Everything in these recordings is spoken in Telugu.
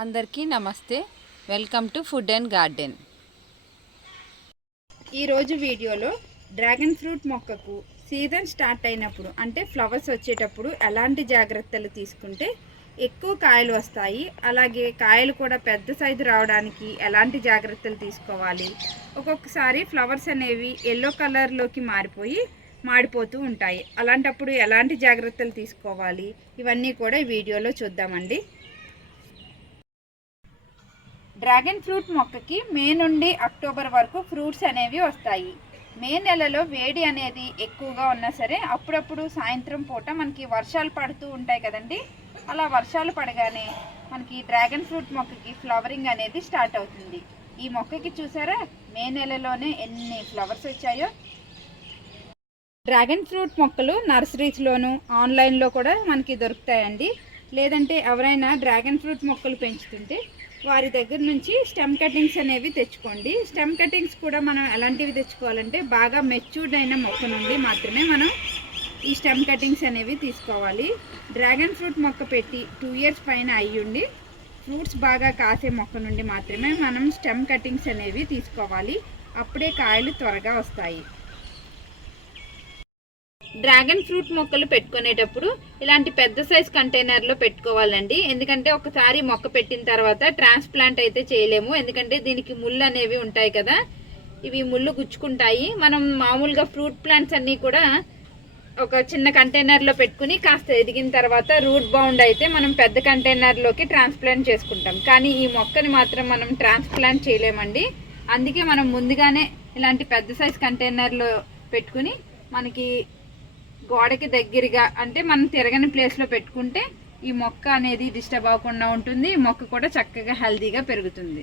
అందరికీ నమస్తే. Welcome to food and garden. ఈరోజు వీడియోలో డ్రాగన్ ఫ్రూట్ మొక్కకు సీజన్ స్టార్ట్ అయినప్పుడు అంటే ఫ్లవర్స్ వచ్చేటప్పుడు ఎలాంటి జాగ్రత్తలు తీసుకుంటే ఎక్కువ కాయలు వస్తాయి, అలాగే కాయలు కూడా పెద్ద సైజు రావడానికి ఎలాంటి జాగ్రత్తలు తీసుకోవాలి, ఒక్కొక్కసారి ఫ్లవర్స్ అనేవి ఎల్లో కలర్లోకి మాడిపోతూ ఉంటాయి, అలాంటప్పుడు ఎలాంటి జాగ్రత్తలు తీసుకోవాలి, ఇవన్నీ కూడా ఈ వీడియోలో చూద్దామండి. డ్రాగన్ ఫ్రూట్ మొక్కకి మే నుండి అక్టోబర్ వరకు ఫ్రూట్స్ అనేవి వస్తాయి. మే నెలలో వేడి అనేది ఎక్కువగా ఉన్నా సరే అప్పుడప్పుడు సాయంత్రం పూట మనకి వర్షాలు పడుతూ ఉంటాయి కదండి. అలా వర్షాలు పడగానే మనకి డ్రాగన్ ఫ్రూట్ మొక్కకి ఫ్లవరింగ్ అనేది స్టార్ట్ అవుతుంది. ఈ మొక్కకి చూసారా మే నెలలోనే ఎన్ని ఫ్లవర్స్ వచ్చాయో. డ్రాగన్ ఫ్రూట్ మొక్కలు నర్సరీస్లోను ఆన్లైన్లో కూడా మనకి దొరుకుతాయండి. లేదంటే ఎవరైనా డ్రాగన్ ఫ్రూట్ మొక్కలు పెంచుతుంటే వారి దగ్గర నుంచి స్టెమ్ కటింగ్స్ అనేవి తెచ్చుకోండి. స్టెమ్ కటింగ్స్ కూడా మనం ఎలాంటివి తెచ్చుకోవాలంటే బాగా మెచ్యూర్డ్ అయిన మొక్క నుండి మాత్రమే మనం ఈ స్టెమ్ కటింగ్స్ అనేవి తీసుకోవాలి. డ్రాగన్ ఫ్రూట్ మొక్క పెట్టి 2 years పైన అయ్యుండి ఫ్రూట్స్ బాగా కాసే మొక్క నుండి మాత్రమే మనం స్టెమ్ కటింగ్స్ అనేవి తీసుకోవాలి. అప్పుడే కాయలు త్వరగా వస్తాయి. డ్రాగన్ ఫ్రూట్ మొక్కలు పెట్టుకునేటప్పుడు ఇలాంటి పెద్ద సైజ్ కంటైనర్లో పెట్టుకోవాలండి. ఎందుకంటే ఒకసారి మొక్క పెట్టిన తర్వాత ట్రాన్స్ప్లాంట్ అయితే చేయలేము, ఎందుకంటే దీనికి ముళ్ళు అనేవి ఉంటాయి కదా, ఇవి ముళ్ళు గుచ్చుకుంటాయి. మనం మామూలుగా ఫ్రూట్ ప్లాంట్స్ అన్నీ కూడా ఒక చిన్న కంటైనర్లో పెట్టుకుని కాస్త ఎదిగిన తర్వాత రూట్ బౌండ్ అయితే మనం పెద్ద కంటైనర్లోకి ట్రాన్స్ప్లాంట్ చేసుకుంటాం. కానీ ఈ మొక్కని మాత్రం మనం ట్రాన్స్ప్లాంట్ చేయలేమండి. అందుకే మనం ముందుగానే ఇలాంటి పెద్ద సైజ్ కంటైనర్లో పెట్టుకుని మనకి గోడకి దగ్గరగా అంటే మనం తిరగని ప్లేస్లో పెట్టుకుంటే ఈ మొక్క అనేది డిస్టర్బ్ అవ్వకుండా ఉంటుంది. ఈ మొక్క కూడా చక్కగా హెల్తీగా పెరుగుతుంది.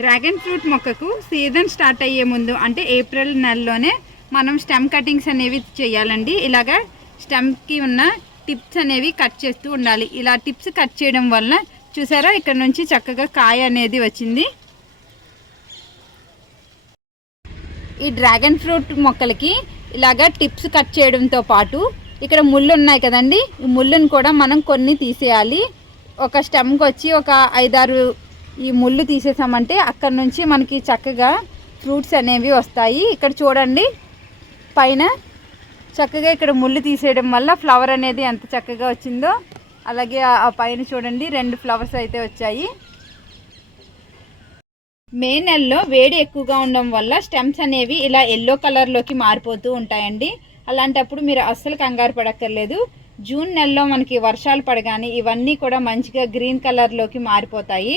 డ్రాగన్ ఫ్రూట్ మొక్కకు సీజన్ స్టార్ట్ అయ్యే ముందు అంటే ఏప్రిల్ నెలలోనే మనం స్టెమ్ కటింగ్స్ అనేవి చేయాలండి. ఇలాగా స్టెమ్కి ఉన్న టిప్స్ అనేవి కట్ చేస్తూ ఉండాలి. ఇలా టిప్స్ కట్ చేయడం వల్ల చూసారా ఇక్కడ నుంచి చక్కగా కాయ అనేది వచ్చింది. ఈ డ్రాగన్ ఫ్రూట్ మొక్కలకి ఇలాగా టిప్స్ కట్ చేయడంతో పాటు ఇక్కడ ముళ్ళు ఉన్నాయి కదండి, ఈ ముళ్ళును కూడా మనం కొన్ని తీసేయాలి. ఒక స్టెమ్కి వచ్చి ఒక 5-6 ఈ ముళ్ళు తీసేసామంటే అక్కడ నుంచి మనకి చక్కగా ఫ్రూట్స్ అనేవి వస్తాయి. ఇక్కడ చూడండి పైన చక్కగా ఇక్కడ ముళ్ళు తీసేయడం వల్ల ఫ్లవర్ అనేది ఎంత చక్కగా వచ్చిందో. అలాగే ఆ పైన చూడండి 2 ఫ్లవర్స్ అయితే వచ్చాయి. మే నెలలో వేడి ఎక్కువగా ఉండడం వల్ల స్టెమ్స్ అనేవి ఇలా ఎల్లో కలర్లోకి మారిపోతూ ఉంటాయండి. అలాంటప్పుడు మీరు అస్సలు కంగారు పడక్కర్లేదు. జూన్ నెలలో మనకి వర్షాలు పడగానే ఇవన్నీ కూడా మంచిగా గ్రీన్ కలర్లోకి మారిపోతాయి.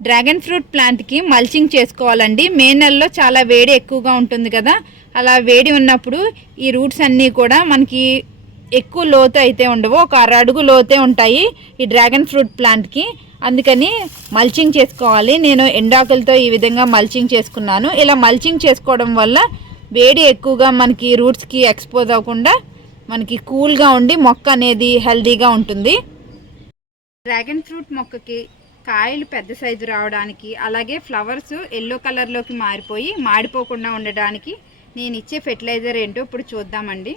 డ్రాగన్ ఫ్రూట్ ప్లాంట్కి మల్చింగ్ చేసుకోవాలండి. మే నెలలో చాలా వేడి ఎక్కువగా ఉంటుంది కదా, అలా వేడి ఉన్నప్పుడు ఈ రూట్స్ అన్నీ కూడా మనకి ఎక్కువ లోతు అయితే ఉండవు, ఒక 1/2 అడుగు లోతే ఉంటాయి ఈ డ్రాగన్ ఫ్రూట్ ప్లాంట్కి. అందుకని మల్చింగ్ చేసుకోవాలి. నేను ఎండాకులతో ఈ విధంగా మల్చింగ్ చేసుకున్నాను. ఇలా మల్చింగ్ చేసుకోవడం వల్ల వేడి ఎక్కువగా మనకి రూట్స్కి ఎక్స్పోజ్ అవ్వకుండా మనకి కూల్గా ఉండి మొక్క అనేది హెల్తీగా ఉంటుంది. డ్రాగన్ ఫ్రూట్ మొక్కకి కాయలు పెద్ద సైజు రావడానికి అలాగే ఫ్లవర్స్ ఎల్లో కలర్లోకి మాడిపోకుండా ఉండడానికి నేను ఇచ్చే ఫెర్టిలైజర్ ఏంటో ఇప్పుడు చూద్దామండి.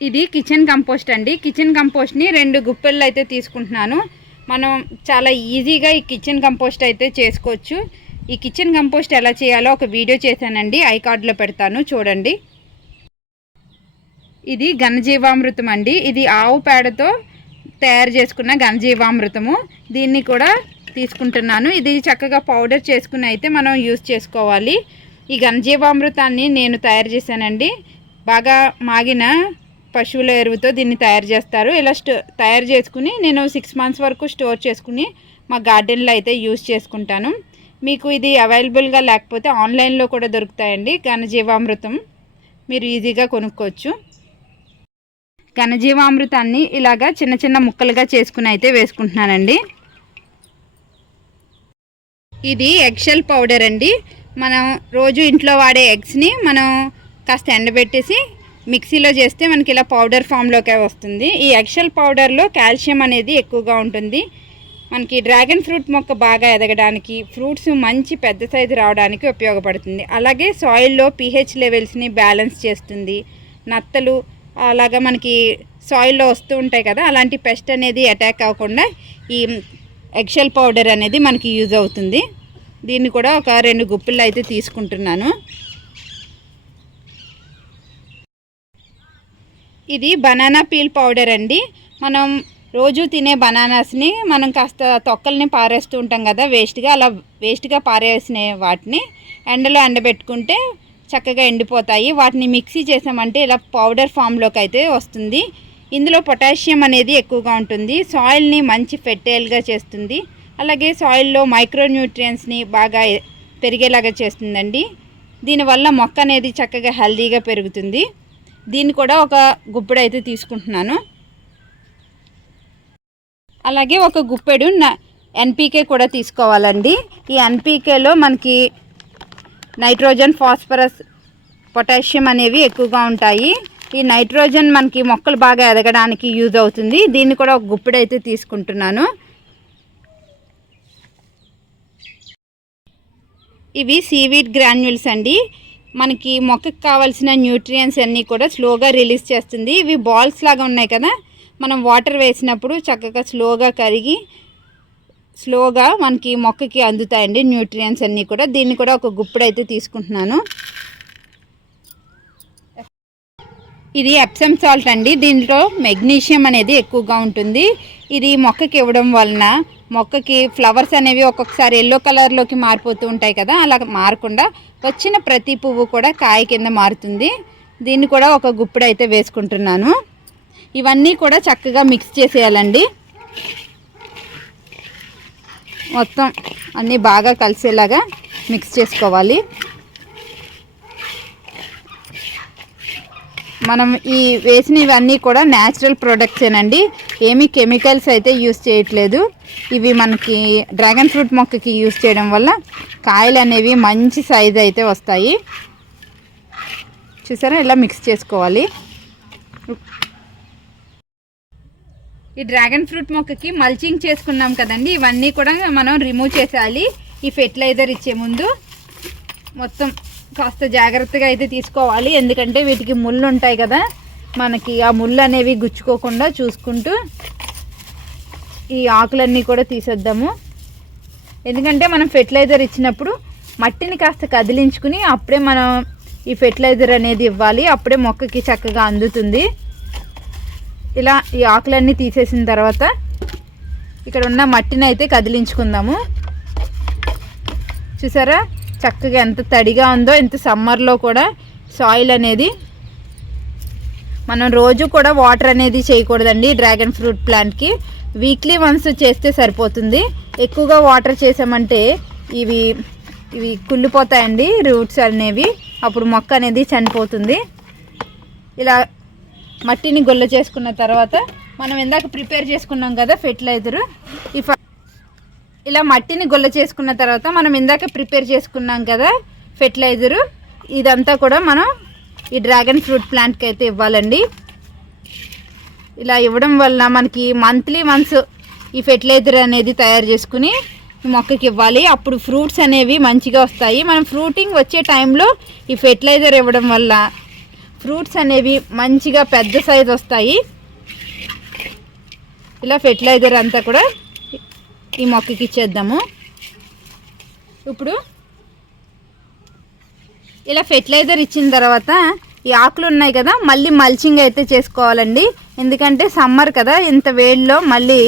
ఇది కిచెన్ కంపోస్ట్ అండి. కిచెన్ కంపోస్ట్ని 2 గుప్పెళ్ళు అయితే తీసుకుంటున్నాను. మనం చాలా ఈజీగా ఈ కిచెన్ కంపోస్ట్ అయితే చేసుకోవచ్చు. ఈ కిచెన్ కంపోస్ట్ ఎలా చేయాలో ఒక వీడియో చేశానండి, ఐ కార్డ్లో పెడతాను చూడండి. ఇది ఘనజీవామృతం అండి. ఇది ఆవు పేడతో తయారు చేసుకున్న ఘనజీవామృతము. దీన్ని కూడా తీసుకుంటున్నాను. ఇది చక్కగా పౌడర్ చేసుకుని అయితే మనం యూజ్ చేసుకోవాలి. ఈ ఘనజీవామృతాన్ని నేను తయారు చేశానండి. బాగా మాగిన పశువుల ఎరువుతో దీన్ని తయారు చేస్తారు. ఇలా తయారు చేసుకుని నేను 6 months వరకు స్టోర్ చేసుకుని మా గార్డెన్లో అయితే యూజ్ చేసుకుంటాను. మీకు ఇది అవైలబుల్గా లేకపోతే ఆన్లైన్లో కూడా దొరుకుతాయండి ఘనజీవామృతం, మీరు ఈజీగా కొనుక్కోవచ్చు. ఘనజీవామృతాన్ని ఇలాగా చిన్న చిన్న ముక్కలుగా చేసుకుని అయితే వేసుకుంటున్నానండి. ఇది ఎగ్షెల్ పౌడర్ అండి. మనం రోజు ఇంట్లో వాడే ఎగ్స్ని మనం కాస్త ఎండబెట్టేసి మిక్సీలో చేస్తే మనకి ఇలా పౌడర్ ఫామ్లోకే వస్తుంది. ఈ ఎగ్షెల్ పౌడర్లో కాల్షియం అనేది ఎక్కువగా ఉంటుంది. మనకి డ్రాగన్ ఫ్రూట్ మొక్క బాగా ఎదగడానికి, ఫ్రూట్స్ మంచి పెద్ద సైజు రావడానికి ఉపయోగపడుతుంది. అలాగే సాయిల్లో pH లెవెల్స్ని బ్యాలెన్స్ చేస్తుంది. నత్తలు అలాగా మనకి సాయిల్లో వస్తూ ఉంటాయి కదా, అలాంటి పెస్ట్ అనేది అటాక్ అవ్వకుండా ఈ ఎగ్షెల్ పౌడర్ అనేది మనకి యూజ్ అవుతుంది. దీన్ని కూడా ఒక 2 గుప్పిళ్ళు అయితే తీసుకుంటున్నాను. ఇది బనానా పీల్ పౌడర్ అండి. మనం రోజు తినే బనానాస్ని మనం కాస్త తొక్కల్ని పారేస్తూ ఉంటాం కదా వేస్ట్గా, అలా వేస్ట్గా పారేసిన వాటిని ఎండలో ఎండబెట్టుకుంటే చక్కగా ఎండిపోతాయి. వాటిని మిక్సీ చేసామంటే ఇలా పౌడర్ ఫామ్లోకి అయితే వస్తుంది. ఇందులో పొటాషియం అనేది ఎక్కువగా ఉంటుంది. సాయిల్ని మంచి ఫెర్టైల్గా చేస్తుంది. అలాగే సాయిల్లో మైక్రోన్యూట్రియంట్స్ని బాగా పెరిగేలాగా చేస్తుందండి. దీనివల్ల మొక్క అనేది చక్కగా హెల్దీగా పెరుగుతుంది. దీన్ని కూడా ఒక గుప్పెడు అయితే తీసుకుంటున్నాను. అలాగే ఒక గుప్పెడు ఎన్పీకే కూడా తీసుకోవాలండి. ఈ ఎన్పీకేలో మనకి నైట్రోజన్, ఫాస్ఫరస్, పొటాషియం అనేవి ఎక్కువగా ఉంటాయి. ఈ నైట్రోజన్ మనకి మొక్కలు బాగా ఎదగడానికి యూజ్ అవుతుంది. దీన్ని కూడా ఒక గుప్పెడు అయితే తీసుకుంటున్నాను. ఇవి సీవీడ్ గ్రాన్యూల్స్ అండి. మనకి మొక్కకు కావాల్సిన న్యూట్రియంట్స్ అన్నీ కూడా స్లోగా రిలీజ్ చేస్తుంది. ఇవి బాల్స్ లాగా ఉన్నాయి కదా, మనం వాటర్ వేసినప్పుడు చక్కగా స్లోగా కరిగి స్లోగా మనకి మొక్కకి అందుతాయండి న్యూట్రియంట్స్ అన్నీ కూడా. దీన్ని కూడా ఒక గుప్పెడు అయితే తీసుకుంటున్నాను. ఇది ఎప్సమ్ సాల్ట్ అండి. దీంట్లో మెగ్నీషియం అనేది ఎక్కువగా ఉంటుంది. ఇది మొక్కకి ఇవ్వడం వలన మొక్కకి ఫ్లవర్స్ అనేవి ఒక్కొక్కసారి ఎల్లో కలర్లోకి మారిపోతూ ఉంటాయి కదా, అలా మారకుండా వచ్చిన ప్రతి పువ్వు కూడా కాయ కింద మారుతుంది. దీన్ని కూడా ఒక గుప్పెడు అయితే వేసుకుంటున్నాను. ఇవన్నీ కూడా చక్కగా మిక్స్ చేసేయాలండి. మొత్తం అన్నీ బాగా కలిసేలాగా మిక్స్ చేసుకోవాలి. మనం ఈ వేసినవన్నీ కూడా న్యాచురల్ ప్రొడక్ట్సేనండి, ఏమీ కెమికల్స్ అయితే యూస్ చేయట్లేదు. ఇవి మనకి డ్రాగన్ ఫ్రూట్ మొక్కకి యూస్ చేయడం వల్ల కాయలు అనేవి మంచి సైజు అయితే వస్తాయి. చూసారా, ఇలా మిక్స్ చేసుకోవాలి. ఈ డ్రాగన్ ఫ్రూట్ మొక్కకి మల్చింగ్ చేసుకున్నాం కదండి, ఇవన్నీ కూడా మనం రిమూవ్ చేసేయాలి. ఈ ఫెర్టిలైజర్ ఇచ్చే ముందు మొత్తం కాస్త జాగ్రత్తగా అయితే తీసుకోవాలి. ఎందుకంటే వీటికి ముళ్ళు ఉంటాయి కదా, మనకి ఆ ముళ్ళు అనేవి గుచ్చుకోకుండా చూసుకుంటూ ఈ ఆకులన్నీ కూడా తీసేద్దాము. ఎందుకంటే మనం ఫెర్టిలైజర్ ఇచ్చినప్పుడు మట్టిని కాస్త కదిలించుకుని అప్పుడే మనం ఈ ఫెర్టిలైజర్ అనేది ఇవ్వాలి. అప్పుడే మొక్కకి చక్కగా అందుతుంది. ఇలా ఈ ఆకులన్నీ తీసేసిన తర్వాత ఇక్కడ ఉన్న మట్టిని అయితే కదిలించుకుందాము. చూసారా చక్కగా ఎంత తడిగా ఉందో. ఇంత సమ్మర్లో కూడా సాయిల్ అనేది మనం రోజు కూడా వాటర్ అనేది చేయకూడదండి. డ్రాగన్ ఫ్రూట్ ప్లాంట్కి వీక్లీ వన్స్ చేస్తే సరిపోతుంది. ఎక్కువగా వాటర్ చేసామంటే ఇవి కుళ్ళిపోతాయండి రూట్స్ అనేవి, అప్పుడు మొక్క అనేది చనిపోతుంది. ఇలా మట్టిని గొల్ల చేసుకున్న తర్వాత మనం ఇందాక ప్రిపేర్ చేసుకున్నాం కదా ఫెర్టిలైజరు, ఇలా మట్టిని గొల్ల చేసుకున్న తర్వాత మనం ఇందాక ప్రిపేర్ చేసుకున్నాం కదా ఫెర్టిలైజరు, ఇదంతా కూడా మనం ఈ డ్రాగన్ ఫ్రూట్ ప్లాంట్కి అయితే ఇవ్వాలండి. ఇలా ఇవ్వడం వల్ల మనకి మంత్లీ వన్స్ ఈ ఫెర్టిలైజర్ అనేది తయారు చేసుకుని మొక్కకి ఇవ్వాలి. అప్పుడు ఫ్రూట్స్ అనేవి మంచిగా వస్తాయి. మనం ఫ్రూటింగ్ వచ్చే టైంలో ఈ ఫెర్టిలైజర్ ఇవ్వడం వల్ల ఫ్రూట్స్ అనేవి మంచిగా పెద్ద సైజు వస్తాయి. ఇలా ఫెర్టిలైజర్ అంతా కూడా ఈ మొక్కకి ఇచ్చేద్దాము. ఇప్పుడు ఇలా ఫెర్టిలైజర్ ఇచ్చిన తర్వాత ఈ ఆకులు ఉన్నాయి కదా, మళ్ళీ మల్చింగ్ అయితే చేసుకోవాలండి. ఎందుకంటే సమ్మర్ కదా, ఇంత వేడిలో మళ్ళీ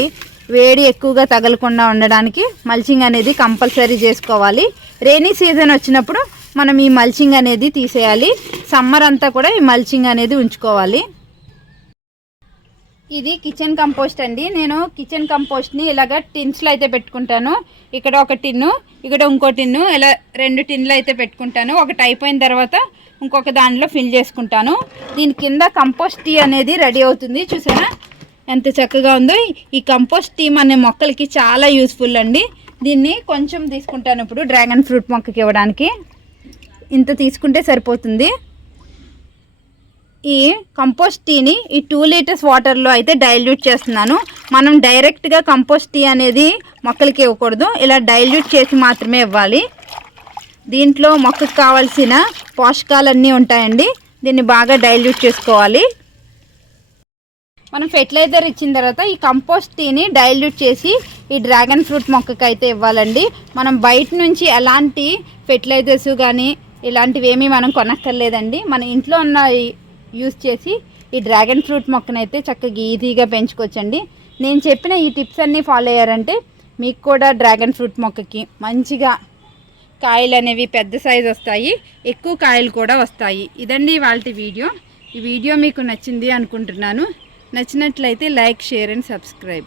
వేడి ఎక్కువగా తగలకుండా ఉండడానికి మల్చింగ్ అనేది కంపల్సరీ చేసుకోవాలి. రెయినీ సీజన్ వచ్చినప్పుడు మనం ఈ మల్చింగ్ అనేది తీసేయాలి. సమ్మర్ అంతా కూడా ఈ మల్చింగ్ అనేది ఉంచుకోవాలి. ఇది కిచెన్ కంపోస్ట్ అండి. నేను కిచెన్ కంపోస్ట్ని ఇలాగ టిన్స్లో అయితే పెట్టుకుంటాను. ఇక్కడ ఒక టిన్ను, ఇక్కడ ఇంకో టిన్ను, ఇలా 2 టిన్లు అయితే పెట్టుకుంటాను. ఒకటి అయిపోయిన తర్వాత ఇంకొక దానిలో ఫిల్ చేసుకుంటాను. దీని కింద కంపోస్ట్ టీ అనేది రెడీ అవుతుంది. చూసారా ఎంత చక్కగా ఉందో. ఈ కంపోస్ట్ టీ అనే మొక్కలకి చాలా యూస్ఫుల్ అండి. దీన్ని కొంచెం తీసుకుంటాను ఇప్పుడు డ్రాగన్ ఫ్రూట్ మొక్కకి ఇవ్వడానికి. ఇంత తీసుకుంటే సరిపోతుంది. ఈ కంపోస్ట్ టీని ఈ 2 లీటర్స్ వాటర్లో అయితే డైల్యూట్ చేస్తున్నాను. మనం డైరెక్ట్గా కంపోస్ట్ టీ అనేది మొక్కలకి ఇవ్వకూడదు, ఇలా డైల్యూట్ చేసి మాత్రమే ఇవ్వాలి. దీంట్లో మొక్కకు కావాల్సిన పోషకాలన్నీ ఉంటాయండి. దీన్ని బాగా డైల్యూట్ చేసుకోవాలి. మనం ఫెర్టిలైజర్ ఇచ్చిన తర్వాత ఈ కంపోస్ట్ టీని డైల్యూట్ చేసి ఈ డ్రాగన్ ఫ్రూట్ మొక్కకి అయితే ఇవ్వాలండి. మనం బయట నుంచి ఎలాంటి ఫెర్టిలైజర్స్ కానీ ఇలాంటివి ఏమీ మనం కొనక్కర్లేదండి. మన ఇంట్లో ఉన్న యూస్ చేసి ఈ డ్రాగన్ ఫ్రూట్ మొక్కనైతే చక్కగా ఈజీగా పెంచుకోవచ్చండి. నేను చెప్పిన ఈ టిప్స్ అన్నీ ఫాలో అయ్యారంటే మీకు కూడా డ్రాగన్ ఫ్రూట్ మొక్కకి మంచిగా కాయలు అనేవి పెద్ద సైజు వస్తాయి, ఎక్కువ కాయలు కూడా వస్తాయి. ఇదండి ఇవాల్టి వీడియో. ఈ వీడియో మీకు నచ్చింది అనుకుంటున్నాను. నచ్చినట్లయితే లైక్, షేర్ అండ్ సబ్స్క్రైబ్.